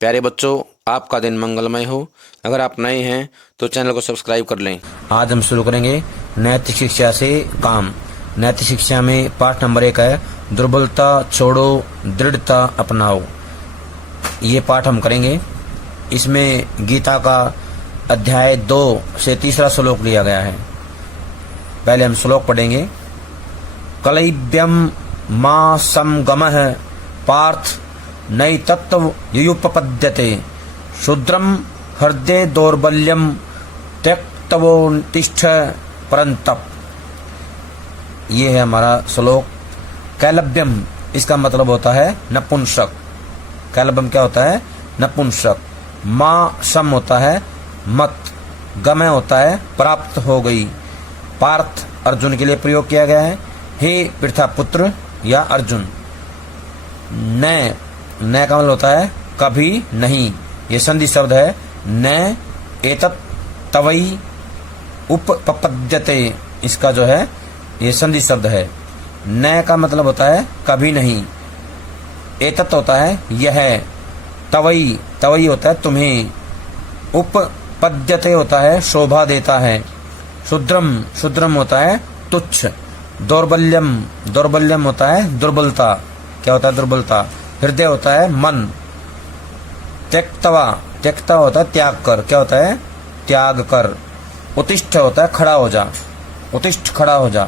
प्यारे बच्चों, आपका दिन मंगलमय हो। अगर आप नए हैं तो चैनल को सब्सक्राइब कर लें। आज हम शुरू करेंगे नैतिक शिक्षा से काम। नैतिक शिक्षा में पाठ नंबर 1 है दुर्बलता छोड़ो, दृढ़ता अपनाओ। ये पाठ हम करेंगे। इसमें गीता का अध्याय 2 से 3 श्लोक लिया गया है। पहले हम श्लोक पढ़ेंगे। कलैब्यम मा समगमः पार्थ नैतत्व युयुपपद्यते शूद्रम हृदय दौर्बल्यम त्यक्तवोत्तिष्ठ परंतप। ये है हमारा श्लोक। कैलब्यम इसका मतलब होता है नपुंसक। कैलब्यम क्या होता है? नपुंसक। माँ सम होता है मत, गमय होता है प्राप्त हो गई। पार्थ अर्जुन के लिए प्रयोग किया गया है। हे पृथा पुत्र या अर्जुन। न का मतलब होता है कभी नहीं, ये संधि शब्द है। न एतत् तवई उपपद्यते, इसका जो है ये संधि शब्द है। न का मतलब होता है कभी नहीं। एतत् होता है यह। तवई तवई होता है तुम्हें। उपपद्यते होता है शोभा देता है। शूद्रम शूद्रम होता है तुच्छ। दौर्बल्यम दौर्बल्यम होता है दुर्बलता। क्या होता है? दुर्बलता। हृदय होता है मन। त्यक्तवा त्यक्ता होता है त्याग कर। क्या होता है? त्याग कर। उत्तिष्ठ होता है खड़ा हो जा। उत्तिष्ठ खड़ा हो जा।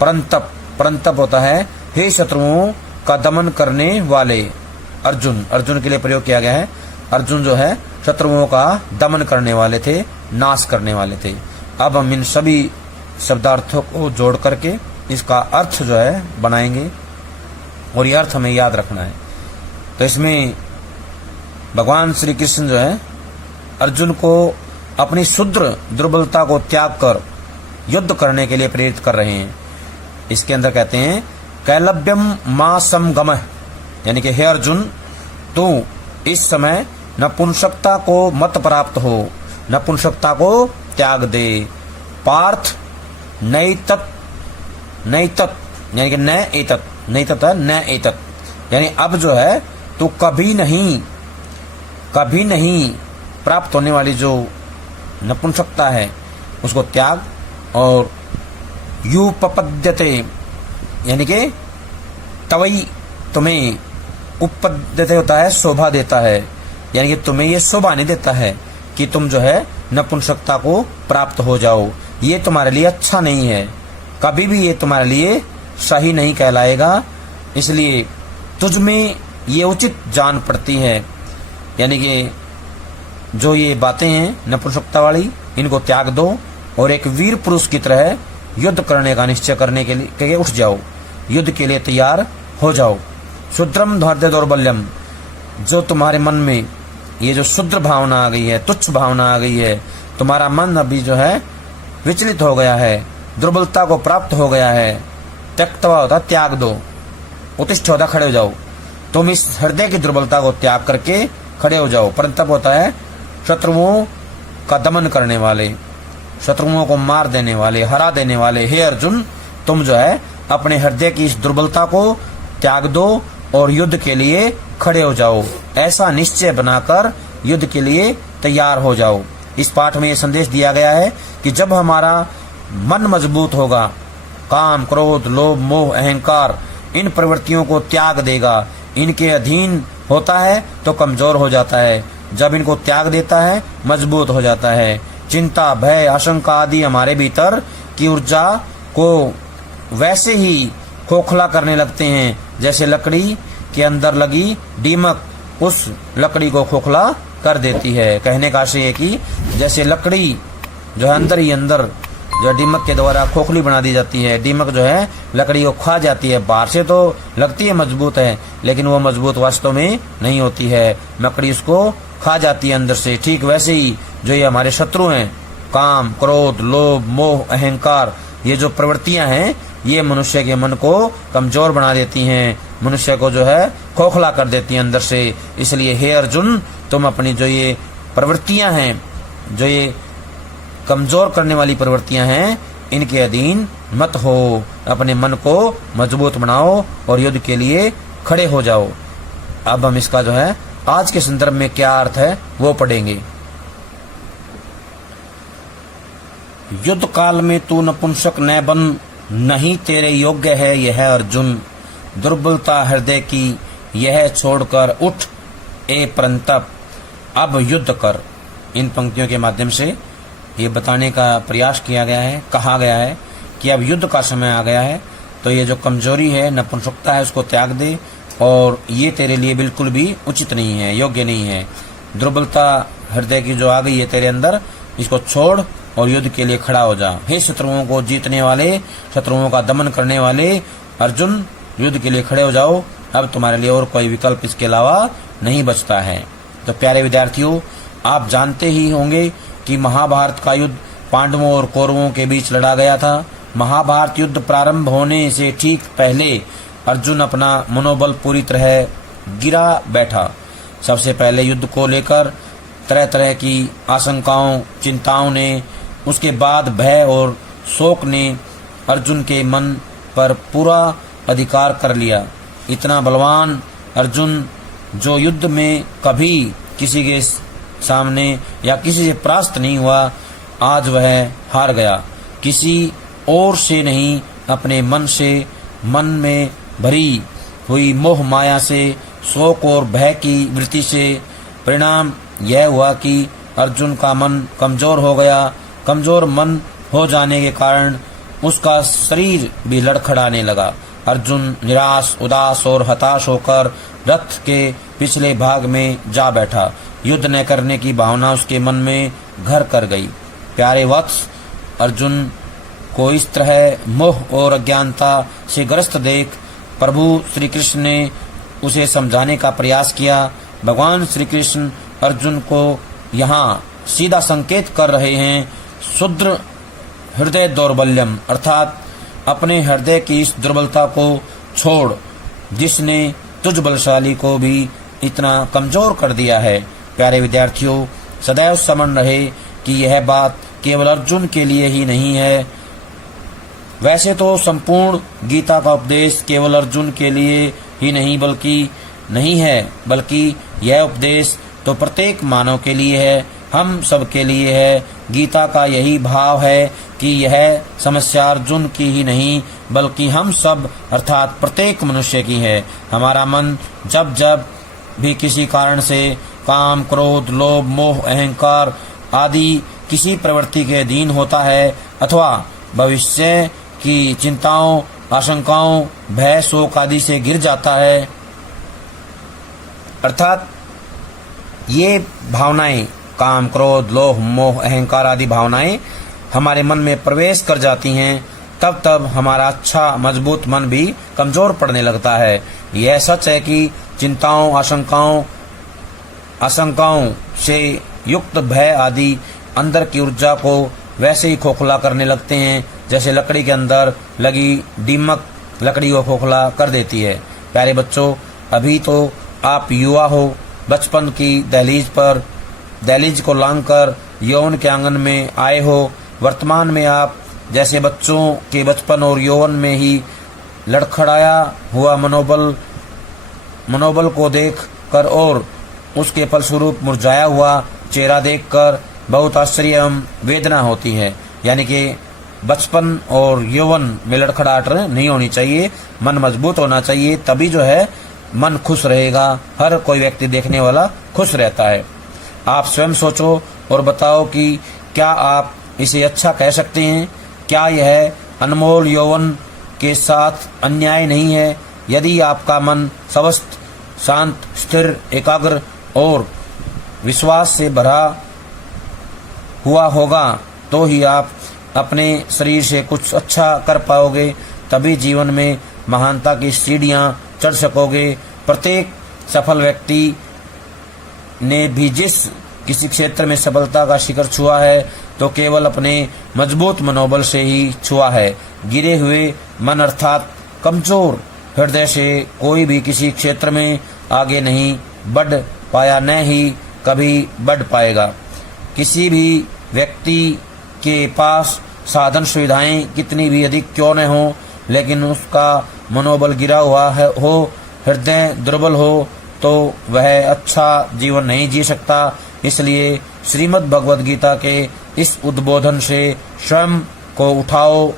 परंतप परंतप होता है हे शत्रुओं का दमन करने वाले। अर्जुन अर्जुन के लिए प्रयोग किया गया है। अर्जुन जो है शत्रुओं का दमन करने वाले थे, नाश करने वाले थे। अब हम इन सभी शब्दार्थों को जोड़ करके इसका अर्थ जो है बनाएंगे और यह अर्थ हमें याद रखना है। तो इसमें भगवान श्री कृष्ण जो है अर्जुन को अपनी शूद्र दुर्बलता को त्याग कर युद्ध करने के लिए प्रेरित कर रहे हैं। इसके अंदर कहते हैं कैलब्यम मा समगमः, यानी कि हे अर्जुन तू इस समय नपुंसकता को मत प्राप्त हो, नपुंसकता को त्याग दे। पार्थ नैतत् नैतत् यानी कि न एतत्, नैतत् है न एतत्, यानी अब जो है तो कभी नहीं प्राप्त होने वाली जो नपुंसकता है उसको त्याग। और युपपद्यते यानी कि तवई तुम्हें, उपपद्यते होता है शोभा देता है, यानी कि तुम्हें ये शोभा नहीं देता है कि तुम जो है नपुंसकता को प्राप्त हो जाओ। ये तुम्हारे लिए अच्छा नहीं है, कभी भी ये तुम्हारे लिए सही नहीं कहलाएगा। इसलिए तुझ में ये उचित जान पड़ती है, यानी कि जो ये बातें हैं नपुंसकता वाली इनको त्याग दो और एक वीर पुरुष की तरह युद्ध करने का निश्चय करने के लिए उठ जाओ, युद्ध के लिए तैयार हो जाओ। शूद्रम हृदय दौर्बल्यम, जो तुम्हारे मन में ये जो शुद्र भावना आ गई है, तुच्छ भावना आ गई है, तुम्हारा मन अभी जो है विचलित हो गया है, दुर्बलता को प्राप्त हो गया है। त्यक्तवा होता त्याग दो, उत्तिष्ठ होता खड़े हो जाओ। तुम इस हृदय की दुर्बलता को त्याग करके खड़े हो जाओ। परंतप होता है शत्रुओं का दमन करने वाले, शत्रुओं को मार देने वाले, हरा देने वाले। हे अर्जुन तुम जो है अपने हृदय की इस दुर्बलता को त्याग दो और युद्ध के लिए खड़े हो जाओ। ऐसा निश्चय बनाकर युद्ध के लिए तैयार हो जाओ। इस पाठ में यह संदेश दिया गया है कि जब हमारा मन मजबूत होगा, काम क्रोध लोभ मोह अहंकार इन प्रवृत्तियों को त्याग देगा, इनके अधीन होता है तो कमजोर हो जाता है, जब इनको त्याग देता है मजबूत हो जाता है। चिंता भय आशंका आदि हमारे भीतर की ऊर्जा को वैसे ही खोखला करने लगते हैं जैसे लकड़ी के अंदर लगी दीमक उस लकड़ी को खोखला कर देती है। कहने का आशय है कि जैसे लकड़ी जो है अंदर ही अंदर जो दीमक के द्वारा खोखली बना दी जाती है, दीमक जो है लकड़ी को खा जाती है। बाहर से तो लगती है मजबूत है, लेकिन वो मजबूत वास्तव में नहीं होती है, लकड़ी उसको खा जाती है अंदर से। ठीक वैसे ही जो ये हमारे शत्रु हैं, काम क्रोध लोभ मोह अहंकार, ये जो प्रवृत्तियां हैं ये मनुष्य के मन को कमजोर बना देती हैं, मनुष्य को जो है खोखला कर देती हैं अंदर से। इसलिए हे अर्जुन तुम अपनी जो ये प्रवृत्तियां हैं, जो ये कमजोर करने वाली प्रवृत्तियां हैं, इनके अधीन मत हो। अपने मन को मजबूत बनाओ और युद्ध के लिए खड़े हो जाओ। अब हम इसका जो है आज के संदर्भ में क्या अर्थ है वो पढ़ेंगे। युद्ध काल में तू नपुंसक न बन, नहीं तेरे योग्य है यह अर्जुन। दुर्बलता हृदय की यह छोड़कर उठ ए परंतप, अब युद्ध कर। इन पंक्तियों के माध्यम से ये बताने का प्रयास किया गया है, कहा गया है कि अब युद्ध का समय आ गया है, तो ये जो कमजोरी है, नपुंसकता है, उसको त्याग दे, और ये तेरे लिए बिल्कुल भी उचित नहीं है, योग्य नहीं है। दुर्बलता हृदय की जो आ गई है तेरे अंदर, इसको छोड़ और युद्ध के लिए खड़ा हो जा। हे शत्रुओं को जीतने वाले, शत्रुओं का दमन करने वाले अर्जुन, युद्ध के लिए खड़े हो जाओ। अब तुम्हारे लिए और कोई विकल्प इसके अलावा नहीं बचता है। तो प्यारे विद्यार्थियों, आप जानते ही होंगे कि महाभारत का युद्ध पांडवों और कौरवों के बीच लड़ा गया था। महाभारत युद्ध प्रारंभ होने से ठीक पहले अर्जुन अपना मनोबल पूरी तरह गिरा बैठा। सबसे पहले युद्ध को लेकर तरह तरह की आशंकाओं, चिंताओं ने, उसके बाद भय और शोक ने अर्जुन के मन पर पूरा अधिकार कर लिया। इतना बलवान अर्जुन, जो युद्ध में कभी किसी के सामने या किसी से परास्त नहीं हुआ, आज वह हार गया। किसी और से नहीं, अपने मन से, मन में भरी हुई मोह माया से, शोक और भय की वृत्ति से परिणाम यह हुआ कि अर्जुन का मन कमजोर हो गया। कमजोर मन हो जाने के कारण उसका शरीर भी लड़खड़ाने लगा। अर्जुन निराश, उदास और हताश होकर रथ के पिछले भाग में जा बैठा। युद्ध न करने की भावना उसके मन में घर कर गई। प्यारे वत्स, अर्जुन को इस तरह मोह और अज्ञानता से ग्रस्त देख प्रभु श्री कृष्ण ने उसे समझाने का प्रयास किया। भगवान श्री कृष्ण अर्जुन को यहाँ सीधा संकेत कर रहे हैं, शुद्र हृदय दौर्बल्यम, अर्थात अपने हृदय की इस दुर्बलता को छोड़, जिसने तुझ बलशाली को भी इतना कमजोर कर दिया है। प्यारे विद्यार्थियों, सदैव स्मरण रहे कि यह बात केवल अर्जुन के लिए ही नहीं है। वैसे तो संपूर्ण गीता का उपदेश केवल अर्जुन के लिए ही नहीं है, बल्कि यह उपदेश तो प्रत्येक मानव के लिए है, हम सब के लिए है। गीता का यही भाव है कि यह समस्या अर्जुन की ही नहीं, बल्कि हम सब अर्थात प्रत्येक मनुष्य की है। हमारा मन जब जब भी किसी कारण से काम, क्रोध, लोभ, मोह, अहंकार आदि किसी प्रवृत्ति के अधीन होता है, अथवा भविष्य की चिंताओं, आशंकाओं, भय, शोक आदि से गिर जाता है, अर्थात ये भावनाएं, काम, क्रोध, लोभ, मोह, अहंकार आदि भावनाएं हमारे मन में प्रवेश कर जाती हैं, तब तब हमारा अच्छा मजबूत मन भी कमजोर पड़ने लगता है। यह सच है कि चिंताओं, आशंकाओं से युक्त भय आदि अंदर की ऊर्जा को वैसे ही खोखला करने लगते हैं जैसे लकड़ी के अंदर लगी दीमक लकड़ी को खोखला कर देती है। प्यारे बच्चों, अभी तो आप युवा हो, बचपन की दहलीज को लांघकर यौवन के आंगन में आए हो। वर्तमान में आप जैसे बच्चों के बचपन और यौवन में ही लड़खड़ाया हुआ मनोबल को देख कर और उसके फलस्वरूप मुरझाया हुआ चेहरा देखकर बहुत आश्चर्य एवं वेदना होती है। यानी कि बचपन और यौवन में लड़खड़ाहट नहीं होनी चाहिए, मन मजबूत होना चाहिए, तभी जो है मन खुश रहेगा। हर कोई व्यक्ति देखने वाला खुश रहता है। आप स्वयं सोचो और बताओ कि क्या आप इसे अच्छा कह सकते हैं? क्या यह अनमोल यौवन के साथ अन्याय नहीं है? यदि आपका मन स्वस्थ, शांत, स्थिर, एकाग्र और विश्वास से भरा हुआ होगा तो ही आप अपने शरीर से कुछ अच्छा कर पाओगे, तभी जीवन में महानता की सीढ़ियां चढ़ सकोगे। प्रत्येक सफल व्यक्ति ने भी जिस किसी क्षेत्र में सफलता का शिखर छुआ है तो केवल अपने मजबूत मनोबल से ही छुआ है। गिरे हुए मन अर्थात कमजोर हृदय से कोई भी किसी क्षेत्र में आगे नहीं बढ़ पाया, न ही कभी बढ़ पाएगा। किसी भी व्यक्ति के पास साधन सुविधाएं कितनी भी अधिक क्यों न हो, लेकिन उसका मनोबल गिरा हुआ हो, हृदय दुर्बल हो, तो वह अच्छा जीवन नहीं जी सकता। इसलिए श्रीमद् भगवद गीता के इस उद्बोधन से स्वयं को उठाओ,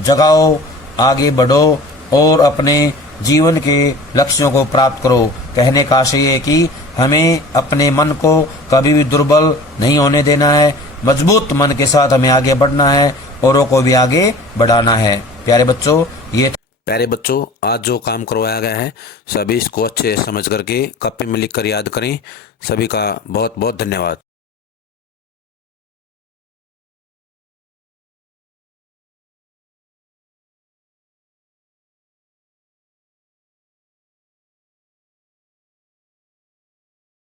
जगाओ, आगे बढ़ो और अपने जीवन के लक्ष्यों को प्राप्त करो। कहने का आशय है कि हमें अपने मन को कभी भी दुर्बल नहीं होने देना है, मजबूत मन के साथ हमें आगे बढ़ना है, औरों को भी आगे बढ़ाना है। प्यारे बच्चों, आज जो काम करवाया गया है सभी इसको अच्छे समझ करके कॉपी में लिख कर याद करें। सभी का बहुत बहुत धन्यवाद।